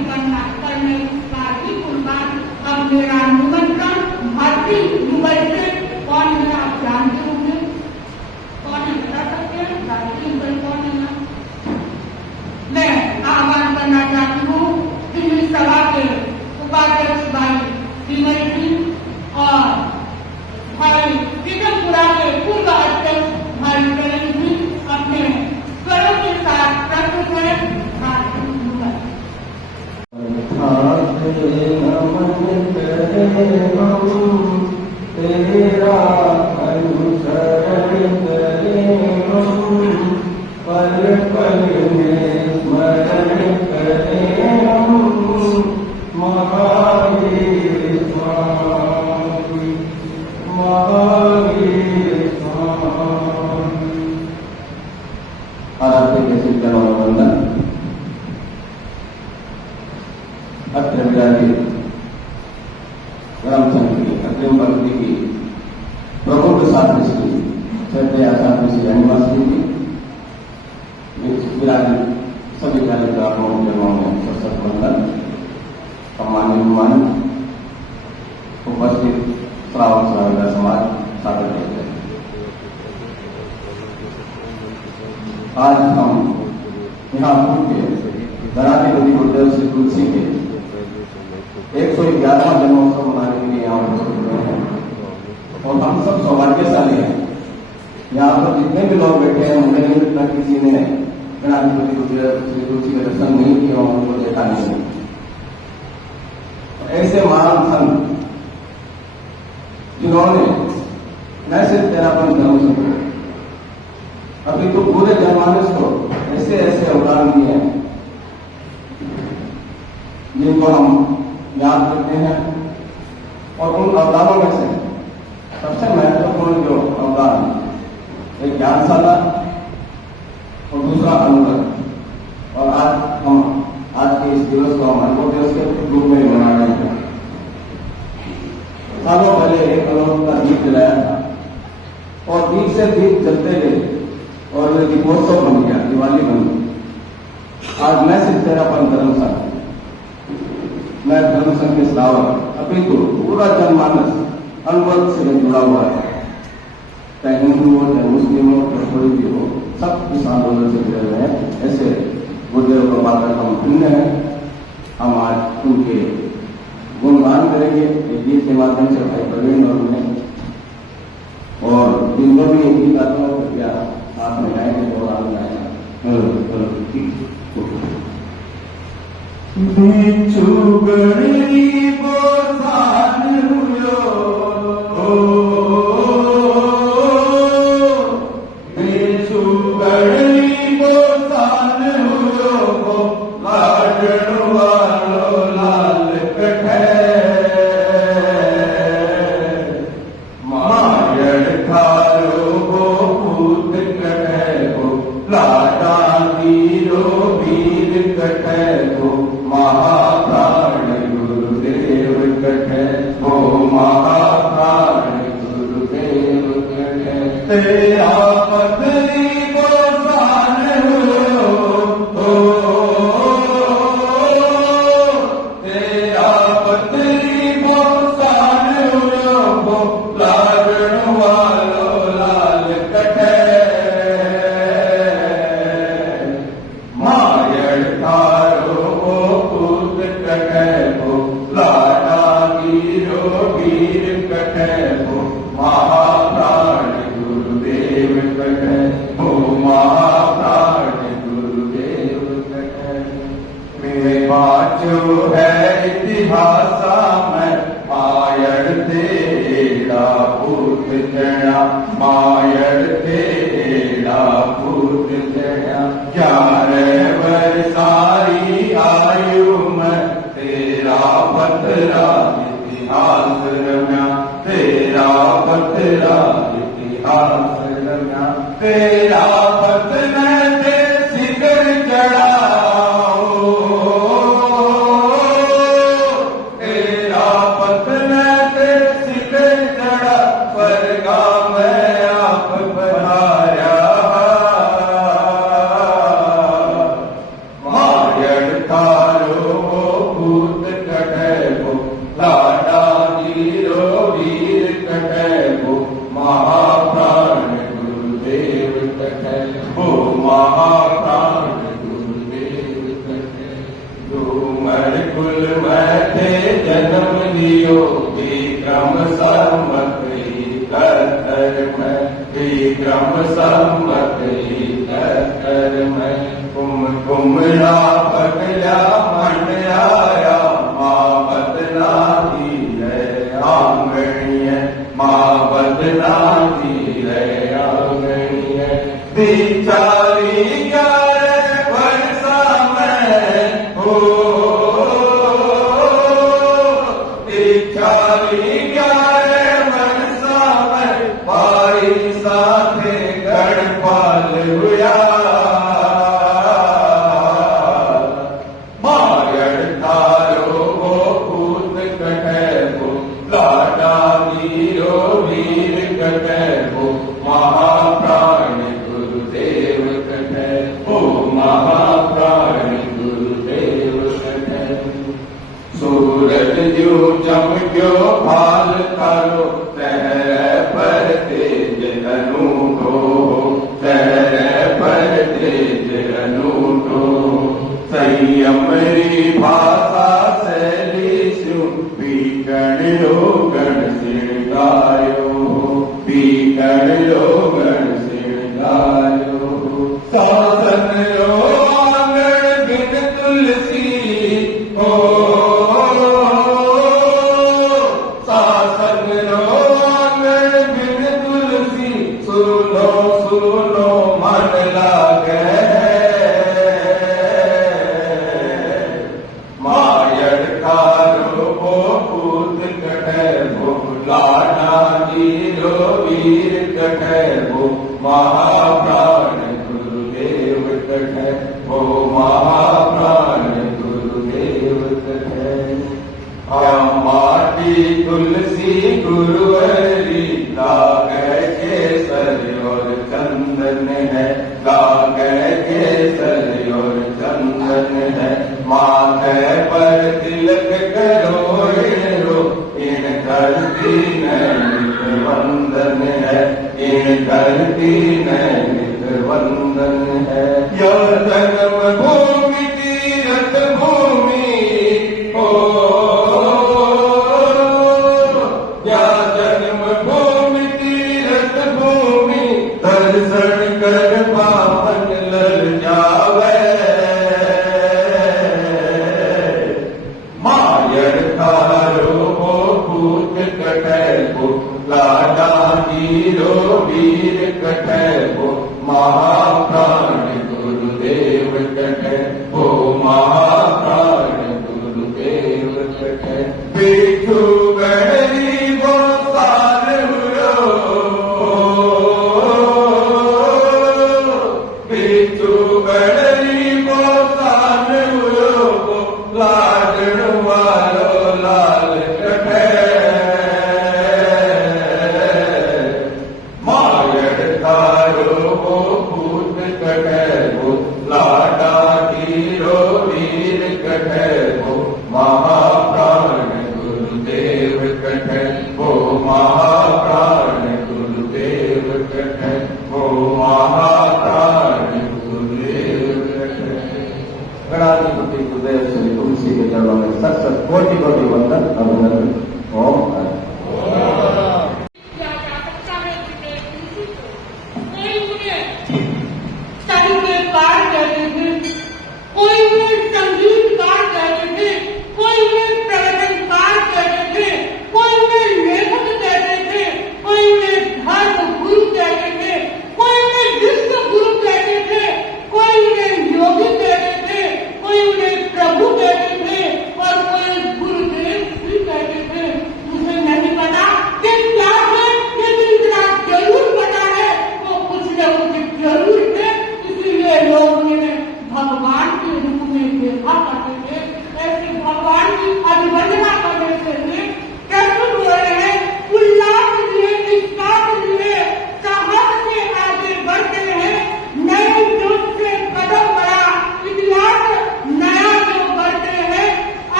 करने उसका भी कुर्बान। अब मेरा निमंत्रण भारतीय दुबई से कौन है आप जानते होंगे, कौन है बता सकते हैं? भारतीय दुबई कौन है? मैं आह्वान करना चाहती हूँ दिल्ली सभा के उपाध्यक्ष भाई विमल जी और भाई टीकमपुरा के पूर्व अध्यक्ष भाई करण जी अपने स्वरों के साथ प्रस्तुत है। तेरा अनुसरण करें हम, पल पल में स्मरण करें हम, महावीर स्वामी, महावीर स्वामी। आराध्य के शिक्षण और वंदन अत्र विराजित रामचंद्र की अग्रिम पंक्ति की प्रमुख साथी श्री श्रद्धेय साथी श्री अनिवासी जी विराजित सभी कार्यक्रमों में सशक्त बंधन सम्मान्य मेहमान उपस्थित श्रावक सहायता समाज स्वागत करते हैं। आज हम यहाँ के धराधिपति गुरुदेव श्री तुलसी के 111वां जन्मोत्सव मनाने के लिए यहाँ उपस्थित हुए हैं और हम सब सौभाग्यशाली हैं। यहाँ पर जितने भी लोग बैठे हैं उनमें नहीं इतना किसी ने गणाधिपति गुरुदेव श्री तुलसी का दर्शन नहीं किया, उनको देखा नहीं। ऐसे महान संत जिन्होंने न सिर्फ तेरापन धर्म से अभी तो पूरे जनमानस को ऐसे ऐसे अवदान दिए हैं जिनको हम याद करते हैं। और उन अवदानों में से सबसे महत्वपूर्ण जो अवदान एक ज्ञानशाला और दूसरा अनुगत। और आज के इस दिवस को हम अनुभव दिवस के रूप में मना रहे हैं। सालों पहले एक अलोक का दीप जलाया था और दीप से दीप जलते गए और वे दीपोत्सव बन गया, दिवाली बन गई। आज मैं सिर्फ तेरापन धर्म संघ, मैं धर्म संघ के श्रावक, अभी तो पूरा जनमानस अनुगत से जुड़ा हुआ है, चाहे हिंदू हो चाहे मुस्लिम हो चाहे कोई भी हो, सब इस आंदोलन से जुड़े हुए हैं। ऐसे गुरुदेव को पाकर हम धन्य हैं। हम आज उनके गुणगान करेंगे एक गीत के माध्यम से, भाई प्रवीण और उन्हें, और जिनको भी एक गीत आता हो कृपया आप में गाएंगे और आगे गाएंगे। बिच्छू गरीबो थान हुयो, बिच्छू गरीबो थान हुयो, लाडण वालो लाल कठे, मायड़ खारो गो पूत कठे गो, लाडा वीरो वीर कठे गो, महाप्राण गुरुदेव कठे गो, महाप्राण गुरुदेव कठे। तेरा पथरी को दान हो, तेरा पथरी को दान हो, लाडण वालो लाल कठे, मायड़ थारो गो पूत कठे गो, लाडा वीरो वीर कठे गो, महाप्राण गुरुदेव कठे गो, महाप्राण गुरुदेव कठे। मेरे बाचो है इतिहासा में मायड़ तेरा पूत जया, मायड़ तेरा पूत जया। 11 वर्षारी आयु में तेरा पतरा इतिहास रम्या, तेरा पतरा इतिहास रम्या। तेरा पतना दे शिखर चढ़ाओ, महाप्राण गुरुदेव कहे। डूमर कुल में थे जन्म लियो विक्रम सम्मत इकहत्तर में, विक्रम सम्मत इकहत्तर में। कुमला पगला मन आया माँ बदला दी है आंगणीय, माँ बदला दी है आंगणीय। बिचारी 11 वर्षा में हो, बिचारी 11 वर्षा में भाई साथे गढ़पाल हुआ। मायड़ तारो वो पूत कटे वो, लाडा वीरो वीर कटे वो, महाप्राण गुरुदेव कटे वो, महाप्राण गुरुदेव कटे। सूरज जो चमक्यो भाल तारो, तहरे पर तेज अनूठो, तहरे पर तेज अनूठो। संयमरी भाषा शैली सु पीकण लोगण सिरगायो, पीकण लोगण सिरगायो। शासन रो आंगण बिन तुलसी हो, शासन रो आंगण बिन तुलसी। सुनो सुनो मन लागे, मायड़ तारो वो पूत कटे वो, लाडा वीरो वीर कटे वो, महाप्राण गुरुदेव कटे वो, महाप्राण गुरुदेव कटे। माटी तुलसी गुरुहरि लागे केसर और चंदन है, लागे केसर और चंदन है। माथे पर तिलक करो रो, इन धरती नैनित वंदन है, इन धरती नैनित वंदन है। यह जन्म भूमि तीरथ भूमि हो, या जन्म भूमि तीरथ भूमि। दर्शन कर पावन लल जावे, मायड़ तारो वो पूत कटे वो, लाडा वीरो वीर कटे वो, महाप्राण गुरुदेव कटे वो, महाप्राण गुरुदेव कटे। बिठू गहरी वो साल हुरो, बिठू गहरी वो साल हुरो, लाडण वालो लाल कटे। मायड़ तारो वो पूत कटे वो, लाडा वीरो वीर कटे वो, महाप्राण गुरुदेव कटे वो, महाप्राण गुरुदेव कटे वो, महाप्राण गुरुदेव कटे। गणाधिपति गुरुदेव श्री तुलसी के चरणों में सत सत कोटि कोटि वंदन अभिनंदन। ओम हरि। क्या जा सकता है जिन्हें किसी को कोई उन्हें संगीतकार कहते थे, कोई उन्हें संगीतकार कहते थे, कोई उन्हें प्रवचनकार कहते थे, कोई उन्हें लेखक कहते थे, कोई उन्हें धर्म गुरु कहते थे, कोई उन्हें विश्व गुरु कहते थे, कोई उन्हें योगी कहते थे, कोई उन्हें प्रभु कहते थे और कोई गुरुदेव भी कहते थे। मुझे नहीं पता कि क्या है, लेकिन इतना जरूर पता है वो कुछ न कुछ जरूर थे, इसीलिए लोग उन्हें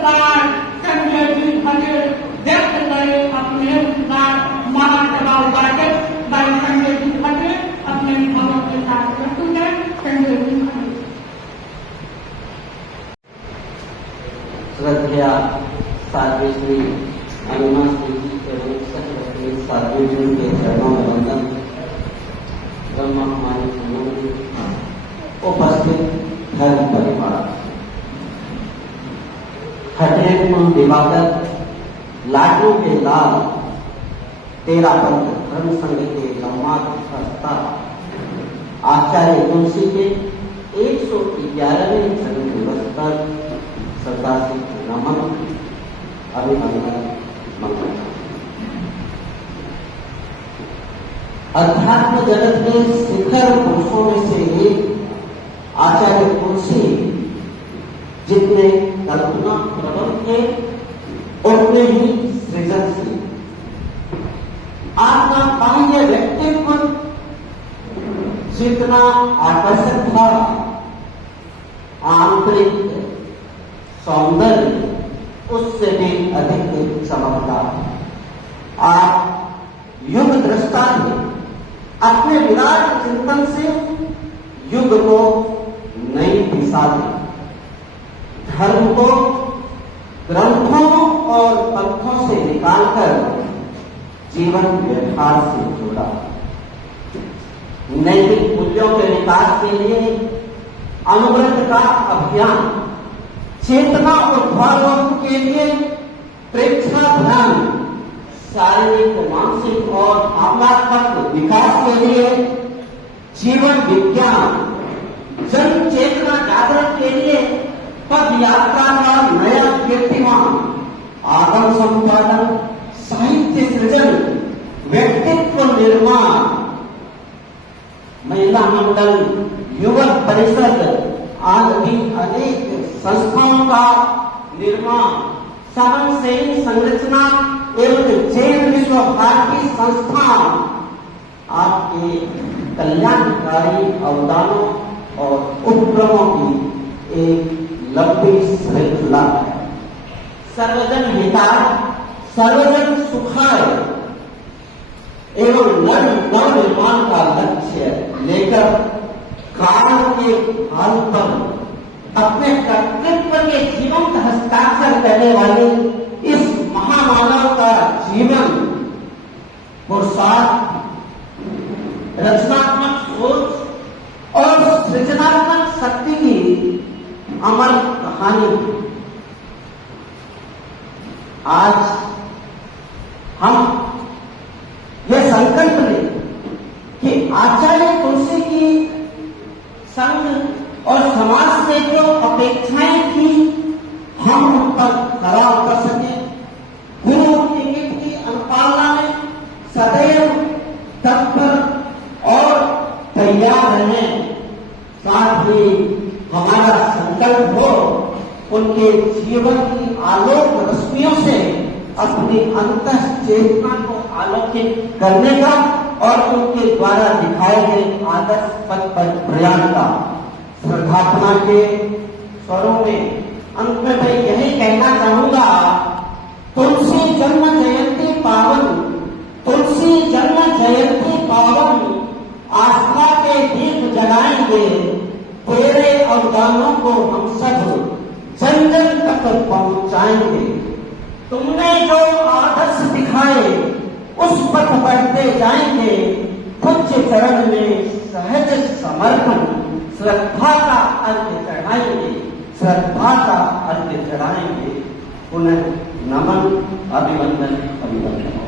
प्रकार संजय जी भले व्यक्त करे अपने विचार। महासभा उपाध्यक्ष भाई संजय जी भले अपने अनुभवों के साथ प्रस्तुत है। संजय जी भले। श्रद्धेया साध्वी अनुमा श्री जी एवं सचरत्नी साध्वी जी के चरणों में वंदन। ब्रह्मा कुमारी संबंधी उपस्थित धर्म परिवार, खटेर दिवाकर, लाडू के लाल, तेरा पंथ धर्म संघ के लम्बाद प्रस्ता, आचार्य तुलसी के 111वें जन्म दिवस पर श्रद्धा से नमन, अभिनंदन, मंगल। अध्यात्म जगत के शिखर पुरुषों में से एक आचार्य तुलसी जितने कल्पना प्रबल थे उतने ही सृजनशील। आपका बाह्य व्यक्तित्व जितना आकर्षक था, आंतरिक सौंदर्य उससे भी अधिक चमकदार। आप युग दृष्टा थे। अपने विराट चिंतन से युग को नई दिशा दी। धर्म को ग्रंथों और पंथों से निकालकर जीवन व्यवहार से जोड़ा। नैतिक मूल्यों के विकास के लिए अनुव्रत का अभियान, चेतना उद्भावन के लिए प्रेक्षा ध्यान, शारीरिक, मानसिक और भावनात्मक विकास के लिए जीवन विज्ञान, जन चेतना जागरण के लिए पद यात्रा का नया कीर्तिमान, आगम संपादन, साहित्य सृजन, व्यक्तित्व निर्माण, महिला मंडल, युवक परिषद आदि अनेक संस्थाओं का निर्माण, समन सैनिक संरचना एवं जैन विश्व भारती संस्थान आपके कल्याणकारी अवदानों और उपक्रमों की एक लंबी श्रृंखला है। सर्वजन हिताय, सर्वजन सुखाय एवं नव निर्माण का लक्ष्य लेकर काल के हाल पर अपने कर्तृत्व के जीवंत हस्ताक्षर करने वाले इस महामानव का जीवन, पुरुषार्थ, रचनात्मक सोच और सृजनात्मक शक्ति की अमर कहानी। आज हम यह संकल्प लें कि आचार्य तुलसी की संघ और समाज से जो अपेक्षाएं थी हम उन पर खरा उतर सके। गुरु की नीति की अनुपालना में सदैव तत्पर और तैयार रहें। साथ ही हमारा संकल्प हो उनके जीवन की आलोक रश्मियों से अपनी अंतः चेतना को आलोकित करने का और उनके द्वारा दिखाए गए आदर्श पथ पर प्रयाण का। श्रद्धात्मा के स्वरों में अंत में मैं यही कहना चाहूंगा, तुलसी जन्म जयंती पावन, तुलसी जन्म जयंती पावन, आस्था के दीप जलाएंगे, तेरे अवदानों को हम सब जन जन तक पहुंचाएंगे। तुमने जो आदर्श दिखाए उस पथ बढ़ते जाएंगे। पूज्य चरण में सहज समर्पण श्रद्धा का अर्घ्य चढ़ाएंगे, श्रद्धा का अर्घ्य चढ़ाएंगे। पुनः नमन, अभिवंदन, अभिवंदन।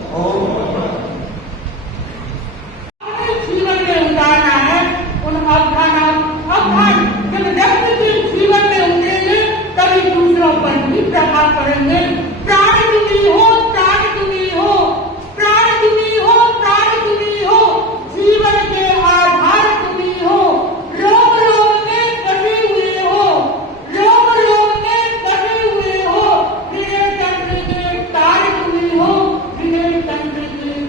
जीवन में उतारना है उन अवधान जब व्यक्ति के जीवन में उतरेंगे तभी दूसरों पर भी प्रभाव पड़ेंगे। प्राण तुम्ही हो, प्राण तुम्ही हो, प्राण तुम्ही हो, प्राण तुम्ही हो, जीवन के आधार तुम्ही हो, रोम रोम में बसे हुए हो, रोम रोम में बसे हुए हो, विनय तंत्र के तार तुम्ही हो, विनय तंत्र के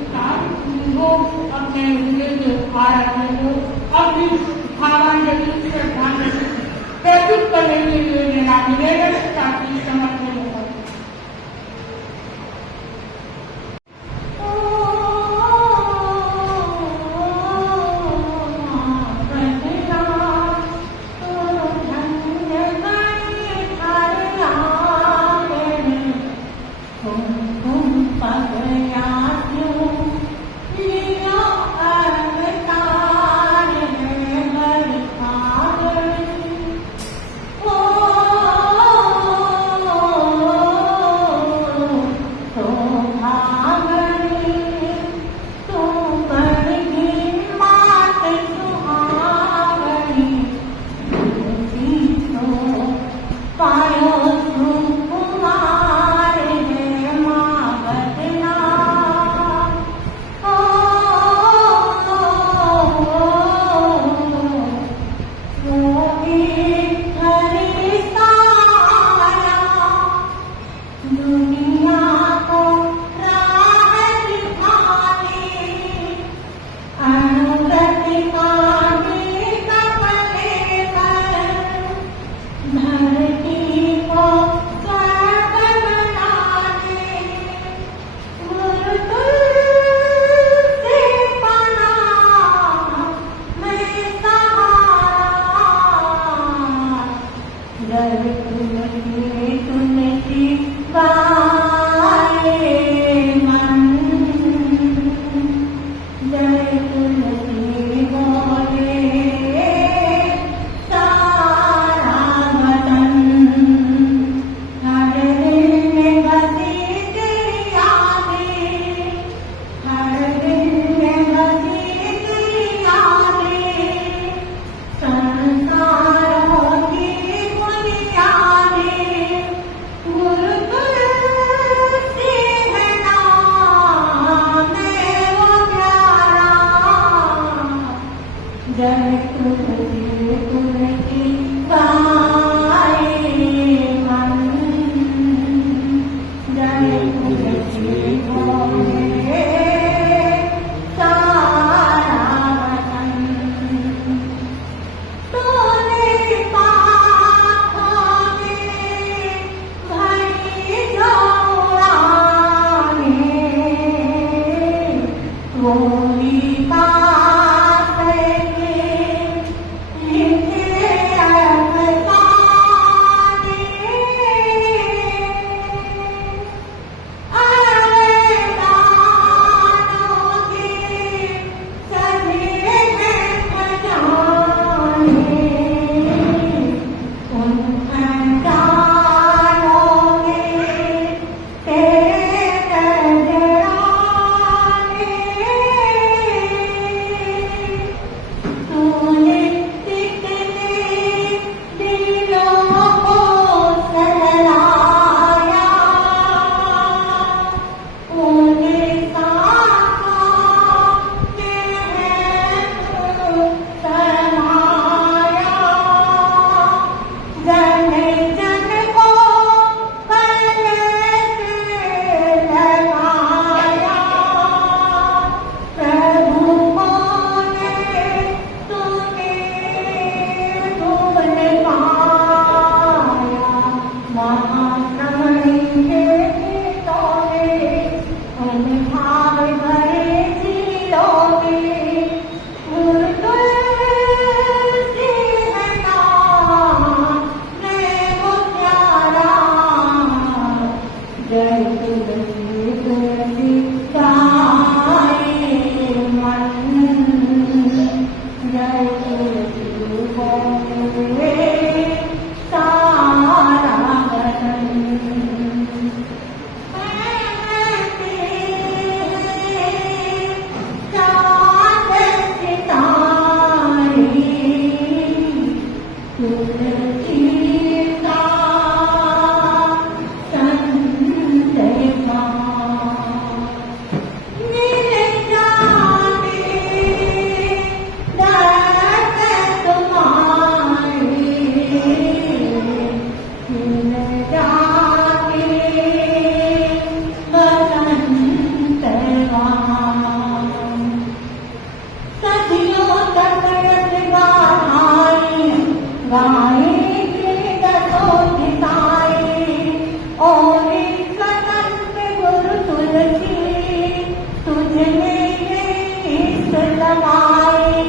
समाए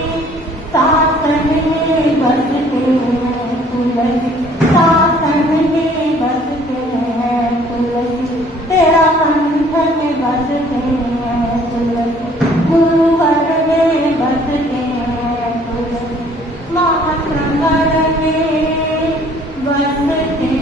शासन में बसते हैं तुलसी, शासन में बसते हैं तुलसी, तेरा कंठ में बसते हैं तुलसी, गुरुवर में बसते हैं तुलसी, महाप्रगर में बसते हैं तुलसी।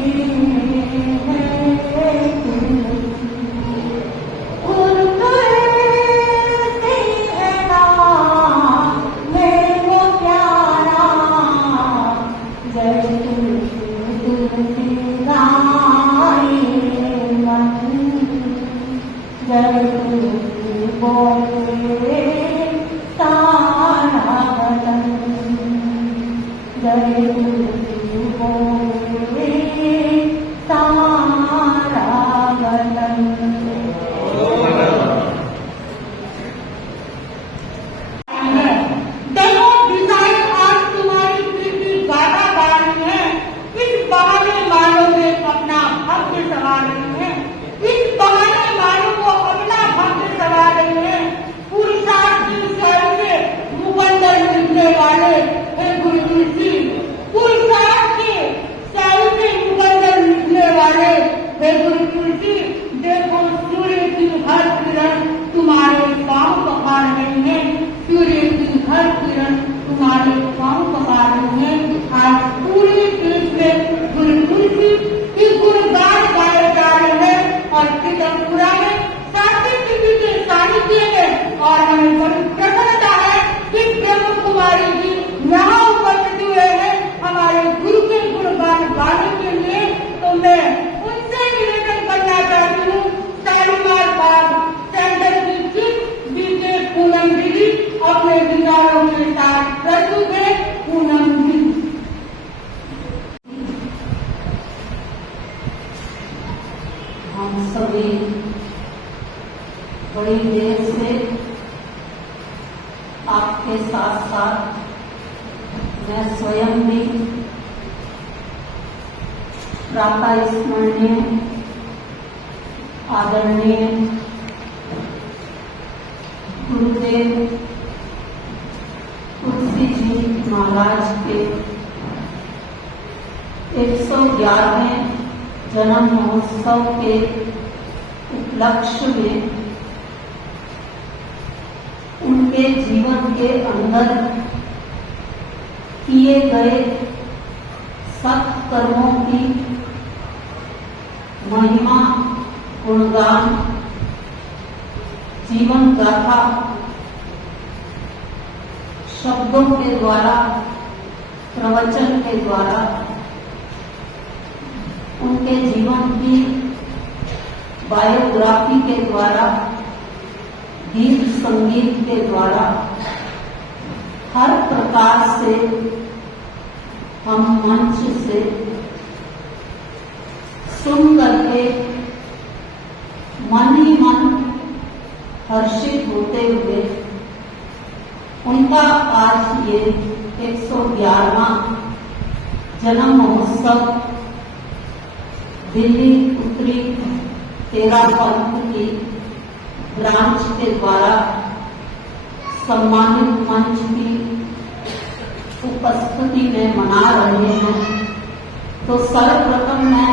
देखो सूर्य की हर किरण तुम्हारे पाँव पखार रही है, सूर्य की हर किरण तुम्हारे पाँव पखार रही है। आज पूरे देश में गुरु तुलसी की गुणगान गाए जा रहे हैं और कीर्तनपुरा में सावित्री जी के सानिध्य में और हमें बड़ी प्रसन्नता है कि ब्रह्म कुमारी जी यहाँ उपस्थित हुए हैं हमारे गुरु के गुणगान गाने के लिए। तो मैं उनसे निवेदन करना चाहती हूँ, शालीमार बाग सेंटर की चीफ बीके पूनम दीदी अपने विचारों के साथ प्रस्तुत है। पूनम जी। हम सभी बड़ी देर से आपके साथ साथ मैं स्वयं भी प्रातः स्मरणीय आदरणीय गुरुदेव तुलसी जी महाराज के 111वें जन्म महोत्सव के उपलक्ष्य में उनके जीवन के अंदर किए गए सत्कर्मों की महिमा गुणगान जीवन गाथा शब्दों के द्वारा प्रवचन के द्वारा उनके जीवन की बायोग्राफी के द्वारा गीत संगीत के द्वारा हर प्रकार से हम मंच से सुन करके मन ही मन हर्षित होते हुए उनका आज ये 111वां जन्म महोत्सव दिल्ली उत्तरी तेरा पंथ की ब्रांच के द्वारा सम्मानित मंच की उपस्थिति में मना रहे हैं। तो सर्वप्रथम मैं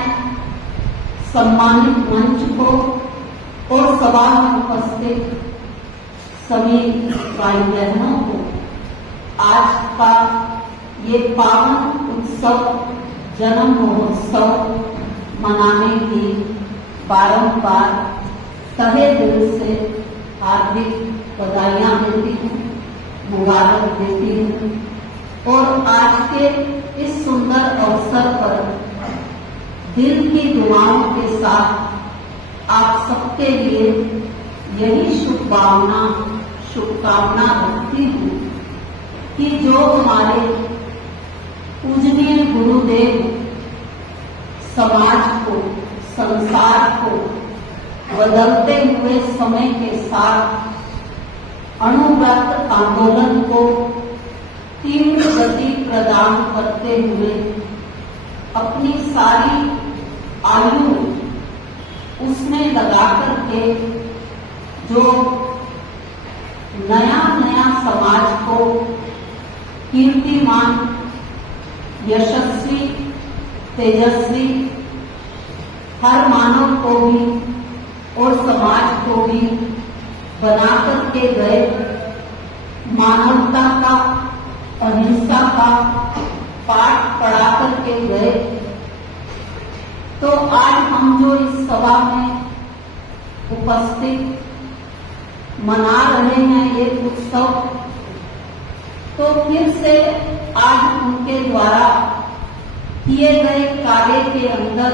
सम्मानित मंच को और सभा में उपस्थित सभी भाई बहनों को आज का ये पावन उत्सव जन्म महोत्सव मनाने की बारंबार तहे दिल से हार्दिक बधाइयां देती हूँ, मुबारक देती हूँ। और आज के इस सुंदर अवसर पर दिल की दुआओं के साथ आप सबके लिए यही शुभकामना रखती हूँ कि जो हमारे पूजनीय गुरुदेव समाज को, संसार को बदलते हुए समय के साथ अणुव्रत आंदोलन को तीव्र गति प्रदान करते हुए अपनी सारी आयु उसमें लगा करके जो नया समाज को कीर्तिमान, यशस्वी, तेजस्वी, हर मानव को भी और समाज को भी बना करके गए, मानवता का, अहिंसा का पाठ पढ़ा करके गए। तो आज हम जो इस सभा में उपस्थित मना रहे हैं ये उत्सव, तो फिर से आज उनके द्वारा किए गए कार्य के अंदर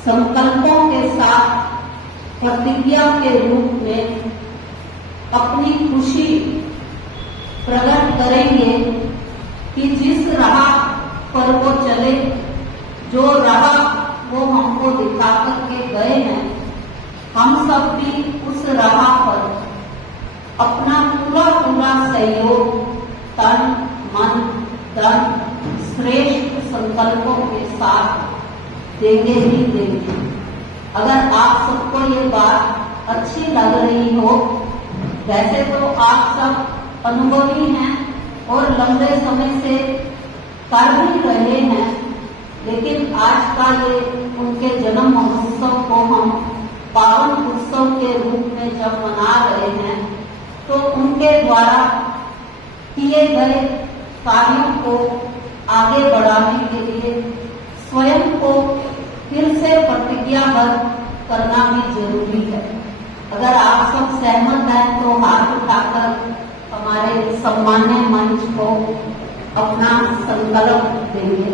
संकल्पों के साथ प्रतिज्ञा के रूप में अपनी खुशी प्रकट करेंगे कि जिस राह पर वो चले, जो राह वो हमको दिखा करके गए हैं, हम सब भी उस राह पर अपना पूरा सहयोग, तन, मन, धन, श्रेष्ठ संकल्पों के साथ देंगे ही देंगे। अगर आप सबको ये बात अच्छी लग रही हो, वैसे तो आप सब अनुभवी हैं और लंबे समय से कर भी रहे हैं, लेकिन आज का ये उनके जन्म महोत्सव को हम पावन उत्सव के रूप में जब मना रहे हैं, तो उनके द्वारा किए गए कार्यों को आगे बढ़ाने के लिए स्वयं को फिर से प्रतिज्ञाबद्ध करना भी जरूरी है। अगर आप सब सहमत हैं तो हाथ उठाकर हमारे सम्मान्य मंच को अपना संकल्प देंगे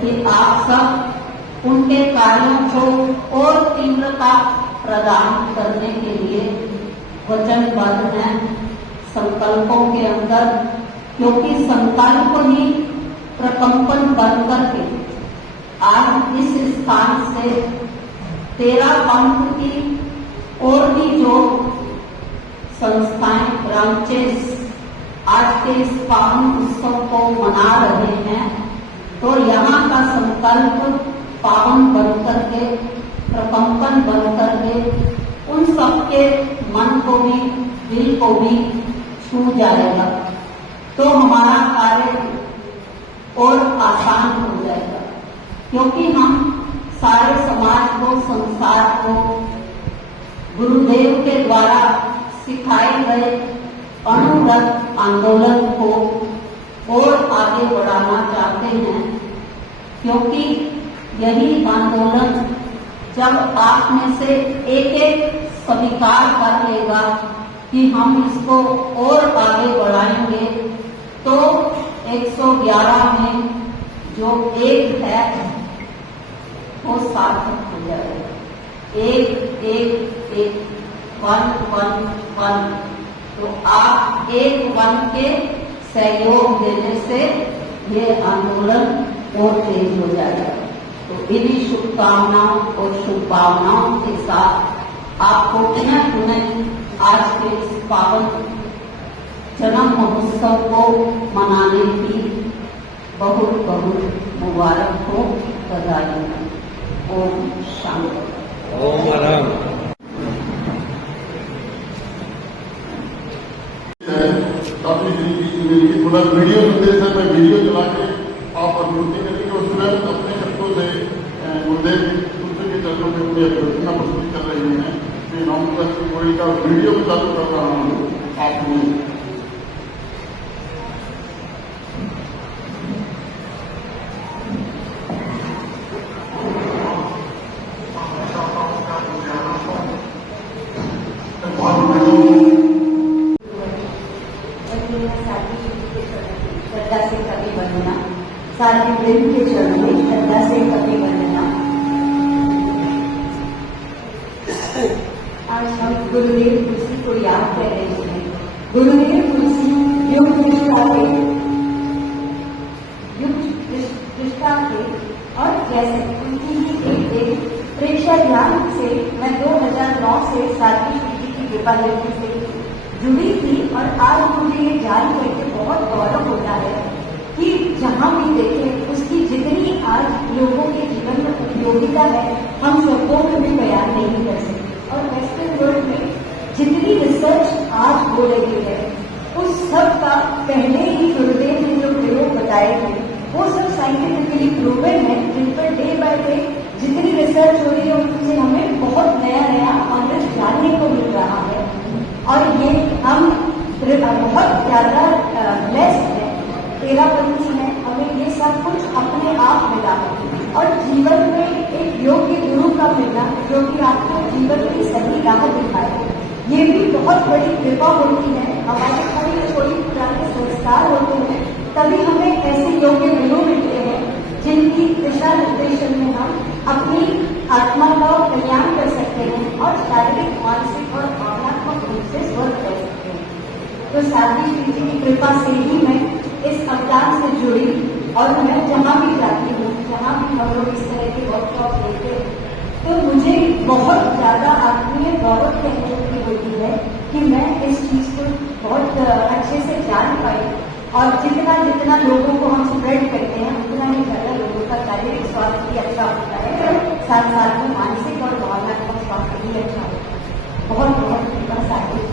कि आप सब उनके कार्यों को और तीव्रता प्रदान करने के लिए वचनबद्ध हैं संकल्पों के अंदर, क्योंकि संकल्प ही प्रकंपन बन करके आज इस स्थान से 13 पंथ की और भी जो संस्थाएं, ब्रांचेस आज के इस पावन उत्सव को मना रहे हैं, तो यहाँ का संकल्प पावन बन करके, प्रकंपन बन करके उन सबके मन को भी, दिल को भी छू जाएगा, तो हमारा कार्य और आसान हो जाएगा। क्योंकि हम सारे समाज को, संसार को गुरुदेव के द्वारा सिखाए गए अणुव्रत आंदोलन को और आगे बढ़ाना चाहते हैं, क्योंकि यही आंदोलन जब आप में से एक एक स्वीकार कर लेगा कि हम इसको और आगे बढ़ाएंगे, तो 111 में जो एक है वो सार्थक हो जाएगा। एक एक एक, वन वन वन। तो आप एक वन के सहयोग देने से ये आंदोलन और तेज हो जाएगा। तो इन्हीं शुभकामनाओं और शुभभावनाओं के साथ आपको पुनः आज के इस पावन जन्म महोत्सव को मनाने की बहुत बहुत मुबारक हो, बधाई हो। ओम शांति। ओम राम। काफी थोड़ा वीडियो संदेश है, मैं वीडियो चला के आप अनुमति करेंगे और तुरंत अपने शब्दों से गुरुदेव के चरणों में पूरी अभ्यर्थना प्रस्तुत कर रही हैं। नॉमिनेशन का वीडियो भी चालू कर रहा हूँ आपने। सारी प्रेम के चरण में श्रद्धा से कभी वंदना। आज हम गुरुदेव तुलसी को याद कर रहे हैं। गुरुदेव तुलसी योग निष्ठा के और जैसे उनकी ही एक प्रेक्षा ध्यान से मैं 2009 से सारथी जी की कृपा से जुड़ी थी, और आज मुझे ये जान करके बहुत गौरव होता है कि जहाँ भी देखें उसकी जितनी आज लोगों के जीवन में उपयोगिता है, हम शब्दों में भी बयान नहीं कर सकते। और वेस्टर्न वर्ल्ड में जितनी रिसर्च आज हो रही है, उस उस सब का पहले ही गुरुदेव ने जो प्रयोग बताए थे वो सब साइंटिफिकली प्रूवन है, जिन पर डे बाय डे जितनी रिसर्च हो रही है उनसे हमें बहुत नया नया नॉलेज जानने को मिल रहा है। और ये हम बहुत ज्यादा ब्लेस्ड है, तेरापंथी है, हमें ये सब कुछ अपने आप मिला है। और जीवन में एक योग्य गुरु का मिलना जो कि आपको जीवन की सही राह दिखाए, ये भी बहुत बड़ी कृपा होती है। हमारे कोई पुराने संस्कार होते हैं तभी हमें ऐसे योग्य गुरु मिलते हैं जिनकी दिशा निर्देशन में हम अपनी आत्मा का कल्याण कर सकते हैं और शारीरिक, मानसिक और भावनात्मक रूप से स्वस्थ कर सकते हैं। तो साध्वी श्री जी की कृपा से ही मैं इस अवतार से जुड़ी और मैं जहाँ भी जाती हूँ, जहाँ भी हम लोग इस तरह के वर्कशॉप लेते हैं, तो मुझे बहुत ज्यादा आत्मीय गौरव की अनुभूति होती है कि मैं इस चीज को बहुत अच्छे से जान पाई। और जितना जितना लोगों को हम स्प्रेड करते हैं उतना ही ज्यादा लोगों का शारीरिक स्वास्थ्य भी अच्छा होता है, साथ साथ में मानसिक और भावनात्मक स्वास्थ्य भी अच्छा होता है। बहुत बहुत धन्यवाद।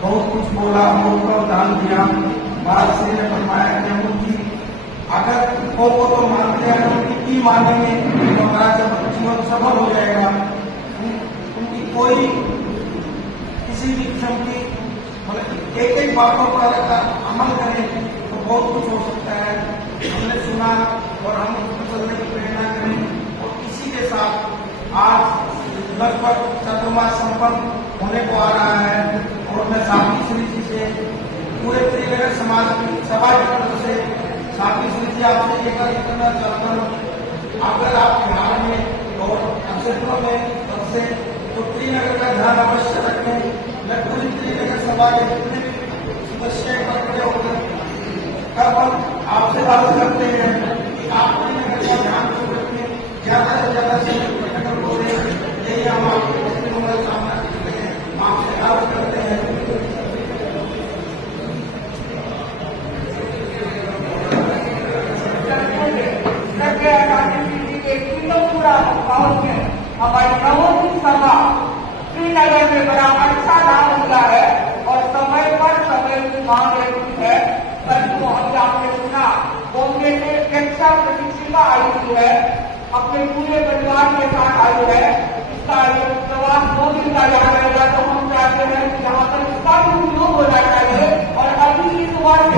बहुत कुछ बोला, बहुत दान दिया। बात से ने फरमाया कि उनकी अगर को तो मानते हैं, उनकी की मानेंगे तो हमारा जब जीवन सफल हो जाएगा। उनकी कोई किसी भी किस्म की मतलब एक एक बातों पर अगर अमल करें तो बहुत कुछ हो सकता है। हमने सुना और हम उसको चलने की प्रेरणा करें। और इसी के साथ आज लगभग चतुर्मास संपन्न होने को आ रहा है और मैं साध्वी श्री जी से पूरे त्रिनगर समाज की सभा की तरफ से साध्वी श्री जी आपसे ये करना चाहता हूँ, अगर आप बिहार में और क्षेत्रों में तब से तो त्रिनगर का ध्यान अवश्य रखें। मैं पूरी त्रिनगर सभा के जितने सदस्य खड़े होकर कब हम आपसे बात करते हैं कि आप त्रिनगर का ध्यान रखें, ज्यादा से ज्यादा से प्रकटन हो रहे हैं। यही हम आपके सामना करते हैं, आपसे बात करते हैं। हमारी नवों सभा श्रीनगर में बड़ा अच्छा नाम हुआ है और समय पर समय की मांग रहती है। परंतु अभी आपने सुना बॉम्बे से शिक्षा प्रशिक्षिका आई हुई है, अपने पूरे परिवार के साथ आई है। इसका प्रवास 2 दिन का यहाँ रहेगा, तो हम चाहते हैं कि यहाँ पर इसका भी उपयोग होना चाहिए। और अभी इस वर्ष